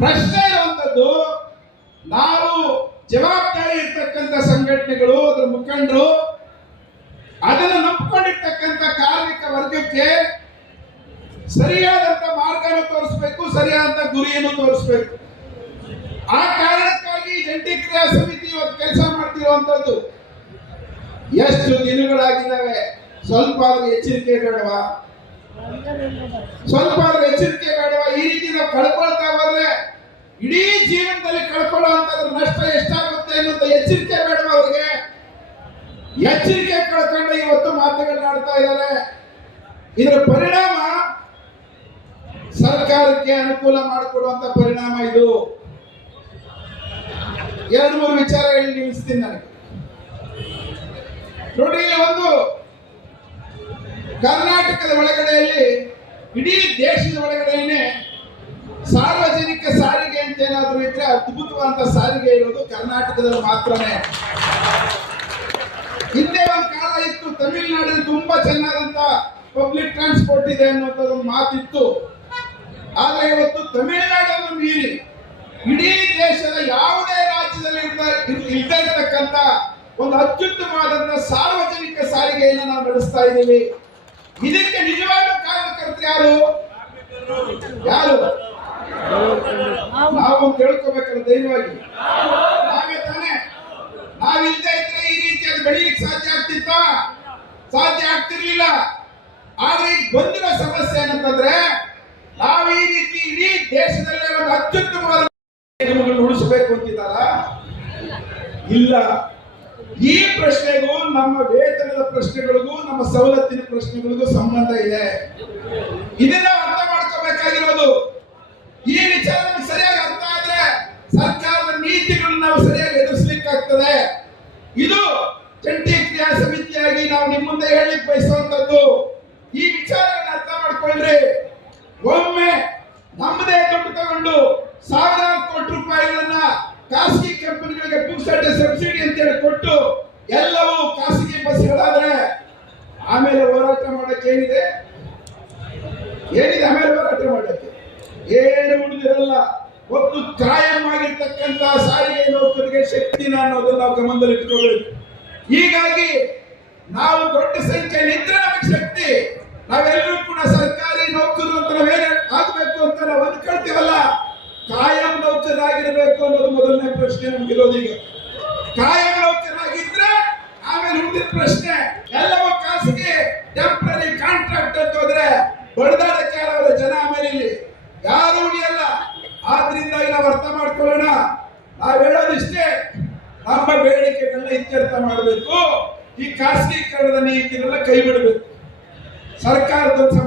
ಪ್ರಶ್ನೆ ಇರುವಂತದ್ದು, ನಾವು ಜವಾಬ್ದಾರಿ ಇರ್ತಕ್ಕಂಥ ಸಂಘಟನೆಗಳು, ಅದರ ಮುಖಂಡರು, ಅದನ್ನು ನಂಬಿಕೊಂಡಿರ್ತಕ್ಕಂಥ ಕಾರ್ಮಿಕ ವರ್ಗಕ್ಕೆ ಸರಿಯಾದಂತ ಮಾರ್ಗವನ್ನು ತೋರಿಸಬೇಕು, ಸರಿಯಾದಂತ ಗುರಿಯನ್ನು ತೋರಿಸಬೇಕು. ಆ ಕಾರಣಕ್ಕಾಗಿ ಜಂಟಿ ಕ್ರಿಯಾ ಸಮಿತಿ ಇವತ್ತು ಕೆಲಸ ಮಾಡ್ತಿರುವಂತದ್ದು. ಎಷ್ಟು ದಿನಗಳಾಗಿದ್ದಾವೆ? ಸ್ವಲ್ಪ ಆದ್ರೂ ಎಚ್ಚರಿಕೆ ಬೇಡವಾ? ಸ್ವಲ್ಪ ಆದ್ರೂ ಎಚ್ಚರಿಕೆ ಬೇಡವಾ ಈ ರೀತಿ ನಾವು ಕಳ್ಕೊಳ್ತಾ ಹೋದ್ರೆ ಇಡೀ ಜೀವನದಲ್ಲಿ ಕಳ್ಕೊಳ್ಳುವಂತದ್ರ ನಷ್ಟ ಎಷ್ಟಾಗುತ್ತೆ ಅನ್ನೋಂಥ ಎಚ್ಚರಿಕೆ ಬೇಡವಾ ಅವ್ರಿಗೆ ಎಚ್ಚರಿಕೆ ಕಳ್ಕೊಂಡು ಇವತ್ತು ಮಾತುಗಳನ್ನಾಡ್ತಾ ಇದ್ದಾರೆ. ಇದರ ಪರಿಣಾಮ ಸರ್ಕಾರಕ್ಕೆ ಅನುಕೂಲ ಮಾಡಿಕೊಡುವಂತ ಪರಿಣಾಮ ಇದು. ಎರಡು ಮೂರು ವಿಚಾರ ಹೇಳಿ ನಿಲ್ಲಿಸ್ತೀನಿ ನನಗೆ ನೋಡಿ, ಇಲ್ಲಿ ಒಂದು ಕರ್ನಾಟಕದ ಒಳಗಡೆಯಲ್ಲಿ, ಇಡೀ ದೇಶದ ಒಳಗಡೆನೆ ಸಾರ್ವಜನಿಕ ಸಾರಿಗೆ ಅಂತ ಏನಾದರೂ ಇದ್ರೆ ಅದ್ಭುತವಾದ ಸಾರಿಗೆ ಇರೋದು ಕರ್ನಾಟಕದಲ್ಲಿ ಮಾತ್ರನೇ. ಹಿಂದೆ ಒಂದು ಕಾಲ ಇತ್ತು, ತಮಿಳುನಾಡಲ್ಲಿ ತುಂಬಾ ಚೆನ್ನಾದಂತ ಪಬ್ಲಿಕ್ ಟ್ರಾನ್ಸ್ಪೋರ್ಟ್ ಇದೆ ಅನ್ನುವಂತ ಒಂದು ಮಾತಿತ್ತು. ಆದ್ರೆ ಇವತ್ತು ತಮಿಳುನಾಡನ್ನು ಮೀರಿ ಇಡೀ ದೇಶದ ಯಾವುದೇ ರಾಜ್ಯದಲ್ಲಿ ಇಲ್ಲದೆ ಇರತಕ್ಕಂತ ಒಂದು ಅತ್ಯುತ್ತಮವಾದಂತ ಸಾರ್ವಜನಿಕ ಸಾರಿಗೆಯನ್ನು ನಾವು ನಡೆಸ್ತಾ ಇದ್ದೀವಿ. ಇದಕ್ಕೆ ನಿಜವಾದ ಕಾರಣಕರ್ತರು ಯಾರು? ಯಾರು? ನಾವು ಕೇಳ್ಕೋಬೇಕಲ್ಲ ಧೈರ್ಯವಾಗಿ ನಾವೇ ತಾನೇ ನಾವಿಲ್ದೇ ಇದ್ರೆ ಬೆಳೀಲಿಕ್ಕೆ ಸಾಧ್ಯ ಆಗ್ತಿತ್ತ? ಸಾಧ್ಯ ಆಗ್ತಿರ್ಲಿಲ್ಲ. ಆದ್ರೆ ಈಗ ಬಂದಿರೋ ಸಮಸ್ಯೆ ಏನಂತಂದ್ರೆ, ನಾವು ಈ ರೀತಿ ಇಡೀ ದೇಶದಲ್ಲೇ ಒಂದು ಅತ್ಯುತ್ತಮವಾದ ಉಳಿಸಬೇಕು ಅಂತಿದ್ದಾರ? ಇಲ್ಲ. ಈ ಪ್ರಶ್ನೆಗೂ, ನಮ್ಮ ವೇತನದ ಪ್ರಶ್ನೆಗಳಿಗೂ, ನಮ್ಮ ಸವಲತ್ತಿನ ಪ್ರಶ್ನೆಗಳಿಗೂ ಸಂಬಂಧ ಇದೆ. ಇದನ್ನ ಅರ್ಥ ಮಾಡ್ಕೋಬೇಕಾಗಿರೋದು. ಈ ವಿಚಾರ ನಮ್ಗೆ ಸರಿಯಾಗಿ ಅರ್ಥ ಆದ್ರೆ ಸರ್ಕಾರದ ನೀತಿಗಳನ್ನ ನಾವು ಸರಿಯಾಗಿ ಎದುರಿಸಲಿಕ್ಕಾಗ್ತದೆ. ಇದು ಜಂಟಿ ಕ್ರಿಯಾ ಸಮಿತಿಯಾಗಿ ನಾವು ನಿಮ್ಮ ಮುಂದೆ ಹೇಳಲಿಕ್ಕೆ ಬಯಸುವಂತದ್ದು ಈ ವಿಚಾರವನ್ನು ಅರ್ಥ ಮಾಡ್ಕೊಳ್ರಿ ಒಮ್ಮೆ ನಮ್ಮದೇ ದುಡ್ಡು ತಗೊಂಡು ಸಾವಿರಾರು ಕೋಟಿ ರೂಪಾಯಿಗಳನ್ನ ಖಾಸಗಿ ಕಂಪನಿಗಳಿಗೆ ಪುಕ್ಸಟ್ಟೆ ಸಬ್ಸಿಡಿ ಅಂತೇಳಿ ಕೊಟ್ಟು ಎಲ್ಲವೂ ಖಾಸಗಿ ಬಸ್ಗಳಾದ್ರೆ ಆಮೇಲೆ ಹೋರಾಟ ಮಾಡಕ್ಕೆ ಏನಿದೆ? ಏನಿದೆ ಆಮೇಲೆ ಹೋರಾಟ ಮಾಡಕ್ಕೆ? ಏನು ಉಳಿದಿರಲ್ಲ. ಒಂದು ಕಾಯಂ ಆಗಿರ್ತಕ್ಕಂಥ ಸಾರಿಗೆ ನೌಕರಿಗೆ ಶಕ್ತಿನ ಅನ್ನೋದನ್ನ ನಾವು ಗಮನದಲ್ಲಿ ಇಟ್ಕೋಬೇಕು ಹೀಗಾಗಿ ನಾವು ದೊಡ್ಡ ಸಂಖ್ಯೆಯಲ್ಲಿ ಇದ್ರೆ ನಮಗೆ ಶಕ್ತಿ. ನಾವೆಲ್ಲರೂ ಕೂಡ ಸರ್ಕಾರಿ ನೌಕರರು ಅಂತ ನಾವೇನೇ ಆಗ್ಬೇಕು ಅಂತ ನಾವು ಅನ್ಕೊಳ್ತೀವಲ್ಲ? ಕಾಯಂ ನೌಕರಾಗಿರ್ಬೇಕು ಅನ್ನೋದು ಮೊದಲನೇ ಪ್ರಶ್ನೆ ನಮ್ಗಿರೋದು ಈಗ. ಕಾಯಂ ನೌಕರರಾಗಿದ್ರೆ ಆಮೇಲೆ ಉಳಿದ ಪ್ರಶ್ನೆ, ಎಲ್ಲವೂ ಖಾಸಗಿ ಟೆಂಪ್ರರಿ ಕಾಂಟ್ರಾಕ್ಟ್ ಅಂತ ಹೋದ್ರೆ ಬಡದಾಡಕ್ಕೆ ಯಾರಾದ್ರು ಜನ ಆಮೇಲೆ ಇಲ್ಲಿ. ಯಾರು ಉಳಿಯಲ್ಲ. ಆದ್ರಿಂದಾಗಿ ನಾವು ಅರ್ಥ ಮಾಡ್ಕೊಳ್ಳೋಣ. ನಾವ್ ಹೇಳೋದಿಷ್ಟೇ ನಮ್ಮ ಬೇಡಿಕೆಗಳನ್ನ ಇತ್ಯರ್ಥ ಮಾಡಬೇಕು. ಈ ಖಾಸಗೀಕರಣದ ನೀತಿಗಳನ್ನ ಕೈ ಬಿಡಬೇಕು ಸರ್ಕಾರದ ಸಮಸ್ಯೆ